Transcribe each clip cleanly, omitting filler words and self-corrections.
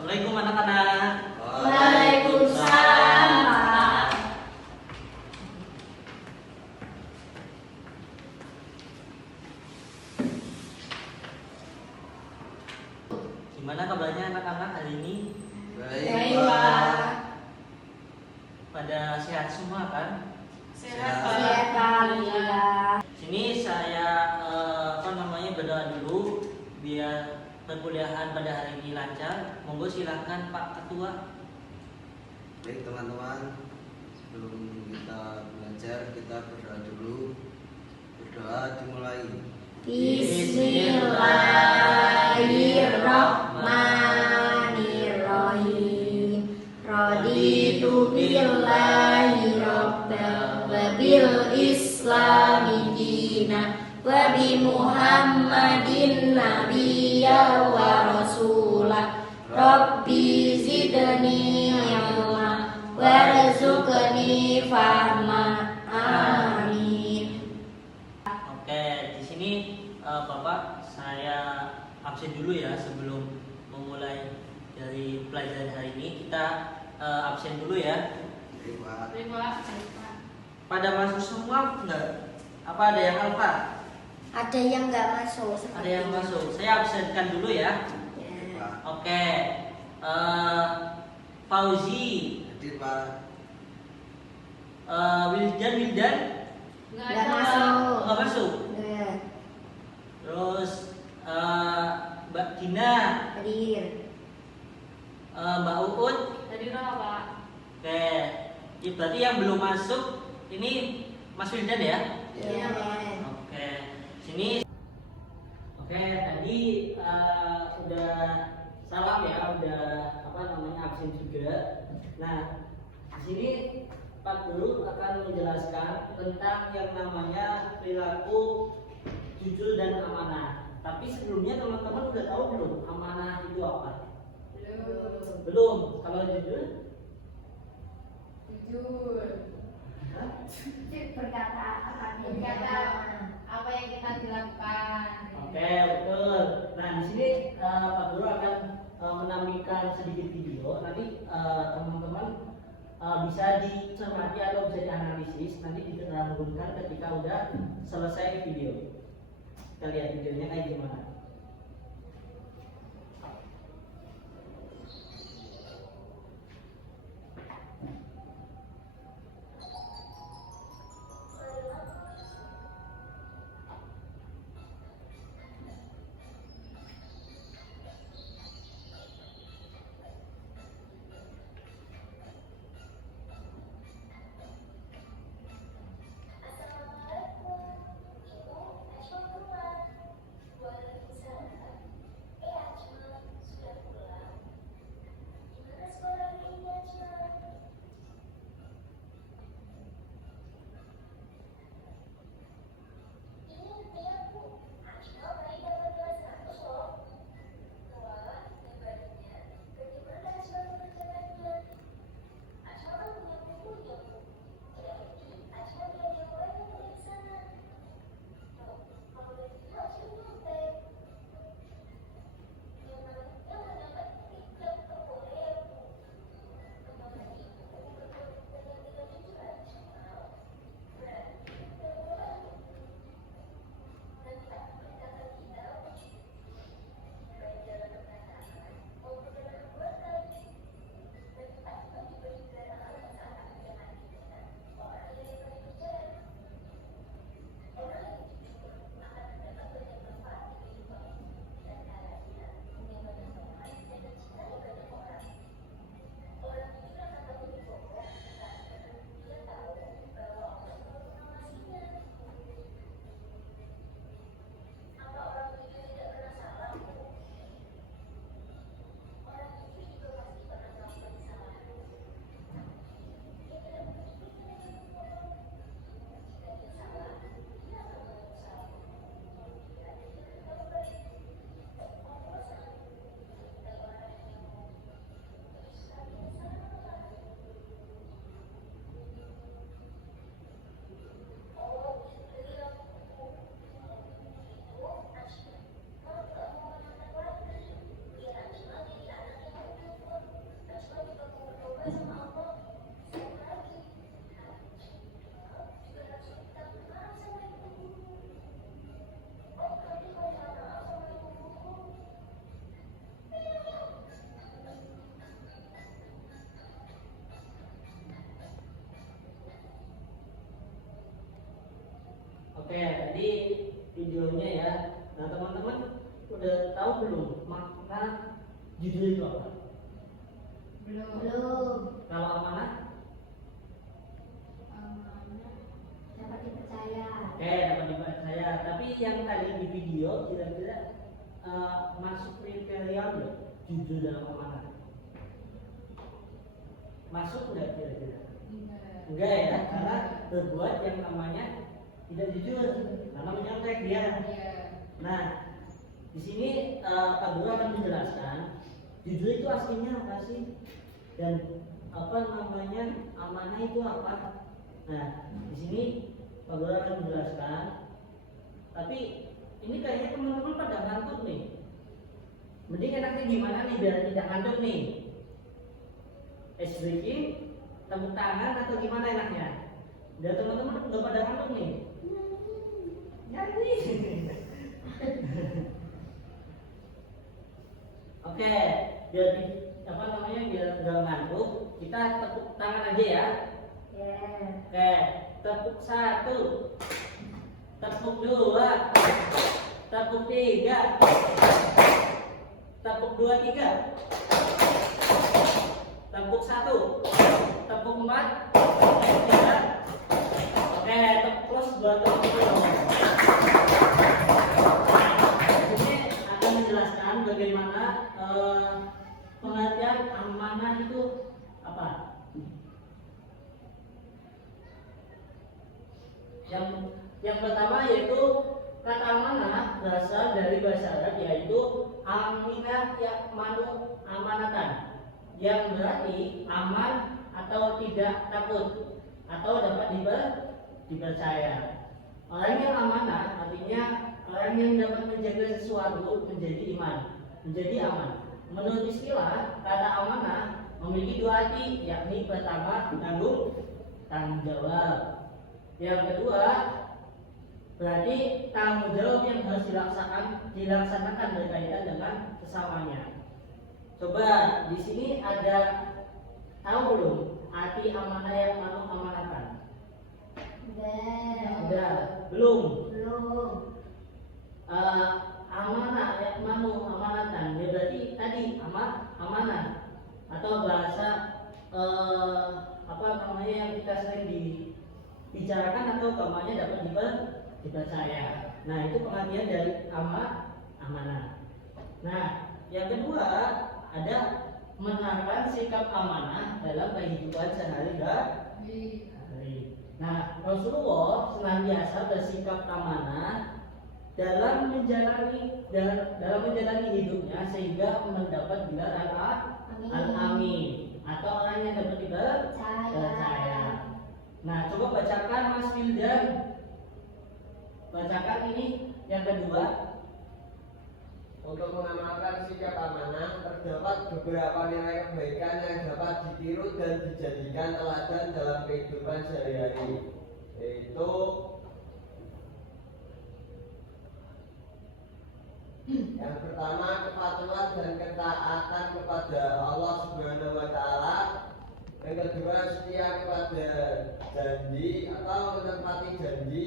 Assalamualaikum anak-anak. Waalaikumsalam, Pak. Gimana kabarnya anak-anak hari ini? Baik, Pak. Pada sehat semua kan? Sehat, Pak. Alhamdulillah. Sini saya berdoa dulu biar perkuliahan pada hari ini lancar. Monggo silahkan Pak Ketua. Baik teman-teman, sebelum kita belajar kita berdoa dulu. Berdoa dimulai. Bismillahirrahmanirrahim. Raditu billahi rabban wa bil islami dinan wa bi Muhammadin nabiyya wa rasulah. Rabbi zidni ilma warzuqni fahma. Amin. Oke, di sini Bapak saya absen dulu ya sebelum memulai dari pelajaran hari ini. Kita absen dulu ya. Baik Pak. Pada masuk semua enggak? Apa ada yang alfa? Ada yang nggak masuk. Ada yang masuk. Saya absenkan dulu ya. Baik Pak. Oke. Fauzi, Hadir Pak. Wildan Nggak masuk. nggak masuk. Nggak. Terus Mbak Dina, Hadir. Mbak Uut. Tadi berapa, Pak? Oke. Ya, berarti yang belum masuk ini Mas Wildan ya? Iya, Men. Oke. Sini. Oke, tadi udah salam ya, udah absen juga. Nah, di sini Pak Guru akan menjelaskan tentang yang namanya perilaku jujur dan amanah. Tapi sebelumnya teman-teman udah tahu belum amanah itu apa? Belum. Kalau jujur? Hah? Berkata Apa yang kita dilakukan? Oke, betul. Nah, di sini Pak Guru akan menampilkan sedikit video. Nanti teman-teman bisa dicermati atau bisa dianalisis. Nanti ditentukan ketika udah selesai video. Kita lihat videonya kayak gimana. udah tahu belum makna judul itu apa? Belum. Kalau amanah? Dapat dipercaya. Oke, dapat dipercaya. Tapi yang tadi di video kira-kira masuk kriteria nggak jujur dalam amanah? Masuk nggak kira-kira? Enggak ya, karena berbuat yang namanya tidak jujur, karena menyontek dia. Nah, di sini Pak Guru akan menjelaskan jujur itu aslinya apa sih dan apa namanya amanah itu apa. Nah, di sini Pak Guru akan menjelaskan. Tapi ini kayaknya teman-teman pada ngantuk nih. Mending enaknya gimana nih biar tidak ngantuk nih? Ice breaking, tepuk tangan atau gimana enaknya? Biar teman-teman nggak pada ngantuk nih. Nyanyi. Oke, biar apa namanya biar nggak ngantuk, kita tepuk tangan aja ya. Oke, tepuk 1, tepuk 2, tepuk 3, tepuk 2, 3, tepuk 1, tepuk 4, tepuk 3. Oke, tepuk close 2 tepuk dulu. Ini akan menjelaskan bagaimana pengertian amanah itu apa. Yang pertama yaitu kata amanah berasal dari bahasa Arab yaitu aminah ya'manu amanatan, yang berarti aman atau tidak takut atau dapat dipercaya. Orang yang amanah artinya orang yang dapat menjaga sesuatu menjadi aman. Menurut istilah, kata amanah memiliki dua arti, yakni pertama tanggung jawab. Yang kedua, berarti tanggung jawab yang harus dilaksanakan berkaitan dengan sesamanya. Coba di sini ada tahu belum arti amanah yang amanatan? Udah, belum. Amanah yang amanatan, ya berarti tadi amanah atau bahasa apa namanya yang kita sering dibicarakan atau gamanya dapat dipercaya. Nah, itu pengertian dari amanah. Nah, yang kedua ada menerapkan sikap amanah dalam kehidupan sehari-hari. Nah, Rasulullah senantiasa bersikap amanah dalam menjalani hidupnya sehingga mendapat gelar al-amin atau orang yang dapat dipercaya. Nah, coba bacakan Mas Wildan. Bacakan ini yang kedua. Untuk mengamalkan sikap amanah, terdapat beberapa nilai kebaikan yang dapat ditiru dan dijadikan teladan dalam kehidupan sehari-hari, yaitu yang pertama, kepatuhan dan ketaatan kepada Allah Subhanahu wa Ta'ala. Yang kedua, setia kepada janji atau menepati janji.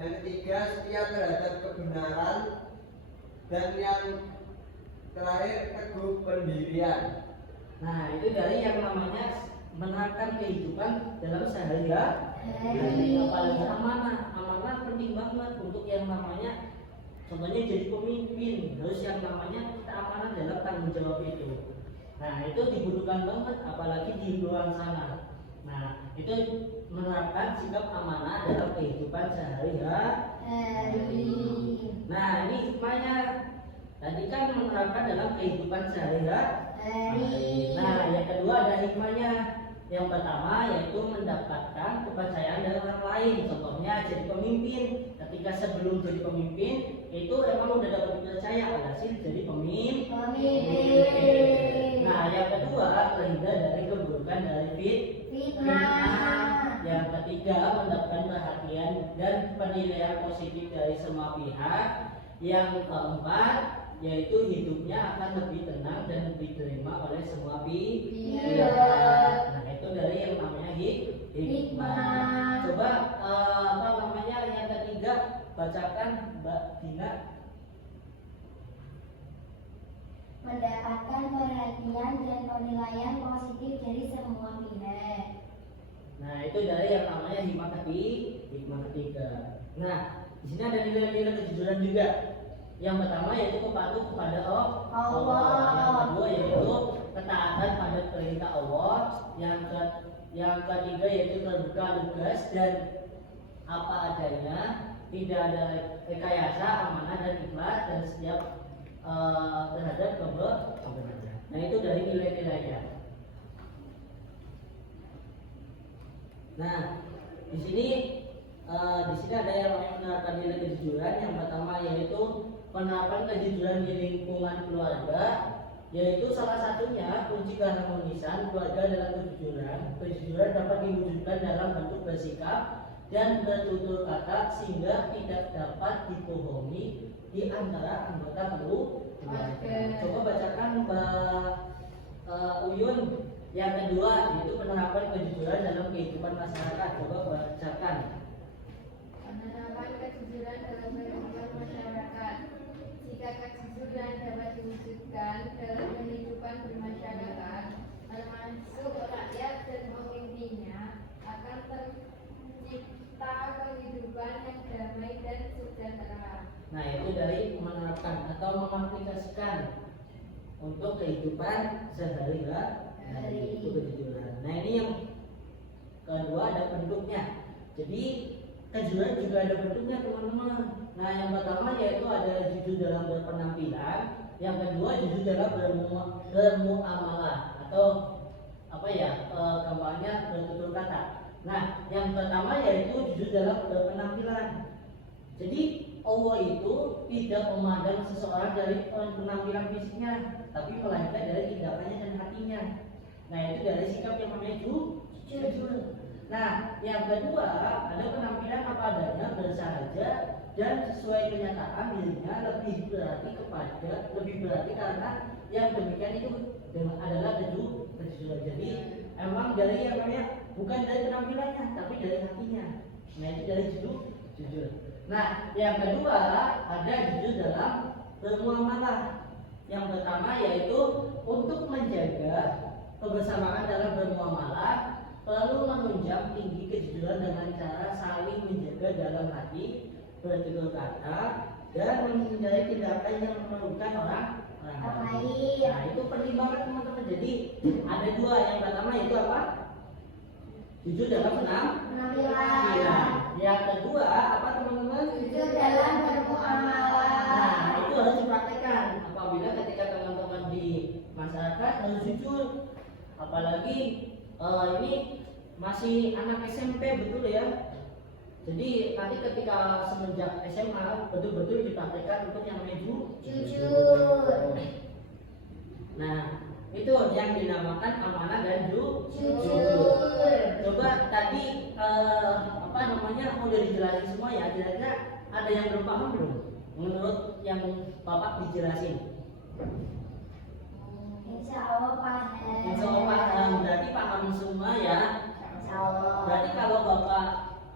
Yang ketiga, setia terhadap kebenaran. Dan yang terakhir, teguh pendirian. Nah, itu dari yang namanya menerapkan kehidupan dalam sehari-hari. Apalagi amanah penting banget untuk yang namanya contohnya jadi pemimpin, harus yang namanya kita amanah dalam tanggung jawab itu. Nah, itu dibutuhkan banget apalagi di luar sana. Nah, itu menerapkan sikap amanah dalam kehidupan sehari-hari. Nah, ini hikmahnya. Tadi kan menerapkan dalam kehidupan sehari-hari. Nah, yang kedua ada hikmahnya. Yang pertama yaitu mendapatkan kepercayaan dari orang lain. Contohnya jadi pemimpin. Ketika sebelum jadi pemimpin itu emang udah dapat dipercaya, alhasil jadi pemimpin. Nah, yang kedua terhindar dari keburukan dari fitnah. Yang ketiga mendapatkan perhatian dan penilaian positif dari semua pihak. Yang keempat yaitu hidupnya akan lebih tenang dan lebih diterima oleh semua pihak. Nah, itu dari yang namanya hikmah. Coba apa namanya yang ketiga bacakan Mbak Dina. mendapatkan perhatian dan penilaian positif dari semua pihak. Nah, itu dari yang namanya hikmah ketiga. Nah, di sini ada nilai-nilai kejujuran juga. Yang pertama yaitu kepatuhan kepada Allah. Yang kedua yaitu ketaatan pada perintah Allah. Yang ketiga yaitu terbuka lugas dan apa adanya, tidak ada rekayasa, amanah dan ikhlas dan setiap terhadap kebenaran. Nah, itu dari nilai-nilainya. Nah, di sini ada yang menerapkan nilai kejujuran. Yang pertama yaitu penerapan kejujuran di lingkungan keluarga, yaitu salah satunya kunci keharmonisan keluarga dalam kejujuran. Kejujuran dapat diwujudkan dalam bentuk bersikap dan bertutur kata sehingga tidak dapat dibohongi di antara anggota keluarga. Coba bacakan Mbak Uyun. Yang kedua yaitu penerapan kejujuran dalam kehidupan masyarakat. Coba bacakan. Penerapan kejujuran dalam kehidupan masyarakat. Jika kejujuran dapat diwujudkan dalam kehidupan bermasyarakat, termasuk rakyat dan pemimpinnya, akan tercipta kehidupan yang damai dan sejahtera. Nah, itu dari menerapkan atau mengaplikasikan untuk kehidupan sehari-hari, itu kejujuran. Nah, ini yang kedua ada bentuknya. Jadi kejujuran juga ada bentuknya, teman-teman. Nah, yang pertama yaitu ada jujur dalam berpenampilan, yang kedua jujur dalam bermuamalah atau gampangnya bertutur kata. Nah, yang pertama yaitu jujur dalam berpenampilan. Jadi Allah itu tidak memandang seseorang dari penampilan fisiknya, tapi melainkan dari tindakannya dan hatinya. Nah, itu dari sikap yang namanya jujur. Nah, yang kedua ada penampilan apa adanya, bersahaja dan sesuai kenyataan dirinya, lebih berarti karena yang demikian itu adalah kejujuran. Jadi emang dari yang namanya bukan dari penampilannya, tapi dari hatinya. Nah, itu dari jujur. Nah, yang kedua ada jujur dalam bermuamalah. Yang pertama yaitu untuk menjaga kebersamaan dalam bermuamalah perlu menunjang tinggi kejujuran dengan cara saling menjaga dalam hati, bertutur kata, dan menghindari tindakan yang merugikan orang lain. Nah, itu penting banget, teman-teman. Jadi ada dua. Yang pertama itu apa? Jujur dalam penampilan. Yang kedua apa, teman-teman? Jujur dalam bermuamalah. Nah, itu harus dipraktekkan. Apabila ketika teman-teman di masyarakat harus jujur, apalagi ini masih anak SMP, betul ya. Jadi nanti ketika semenjak SMA betul-betul dipraktekkan untuk yang namanya Jujur. Nah, itu yang dinamakan amanah dan Jujur. Coba tadi udah dijelasin semua ya. Kira-kira ada yang belum paham belum? Menurut yang Bapak dijelasin. Insya Allah paham. Insya Allah paham. Berarti paham semua ya. Insya Allah.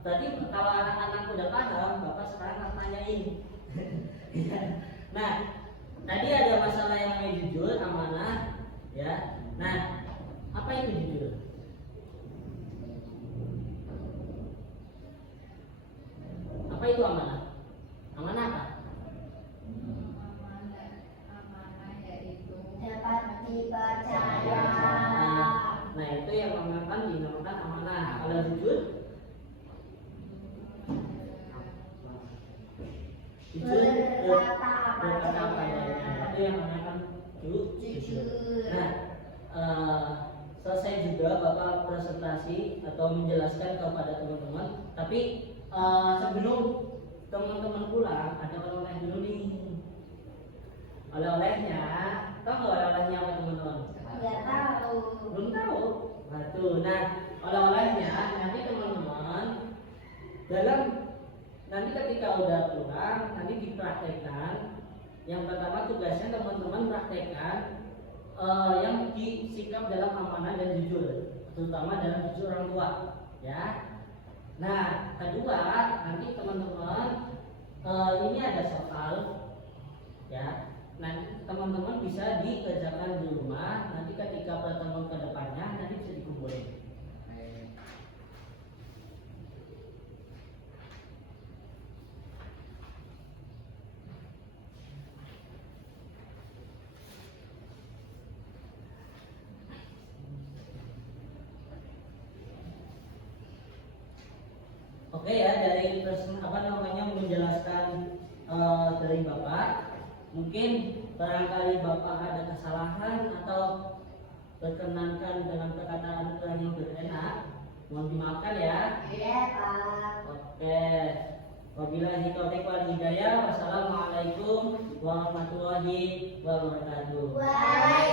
Berarti kalau anak-anak udah paham, Bapak sekarang harus nanyain. Nah, tadi ada masalah yang namanya jujur, amanah, ya. Nah, apa itu jujur? Apa itu amanah? Amanah apa? Amanah yaitu Dapat dipercaya. Nah, itu yang dinamakan amanah. Kalau jujur? Berkata apa adanya. Itu yang dinamakan jujur. Nah, selesai juga Bapak presentasi atau menjelaskan kepada teman-teman. Tapi sebelum teman-teman pulang, ada oleh-oleh dulu nih. Oleh-olehnya, tahu nggak oleh-olehnya apa, teman-teman? Nggak tahu. Belum tahu. Nah, oleh-olehnya nanti teman-teman nanti ketika udah pulang nanti dipraktekkan. Yang pertama tugasnya teman-teman praktekkan yang disikap dalam amanah dan jujur, terutama dalam jujur orang tua, ya. Nah, kedua nanti teman-teman ini ada soal, ya. Nanti teman-teman bisa dikerjakan di rumah. Nanti ketika pertemuan ke depannya nanti bisa dikumpulin. Oke ya, dari menjelaskan dari Bapak, mungkin barangkali Bapak ada kesalahan atau berkenankan dengan perkataan yang berenak, mohon dimaafkan ya. Iya, Pak. Oke. Wabillahi taufiq wal hidayah. Wassalamualaikum warahmatullahi wabarakatuh. Waalaikumsalam.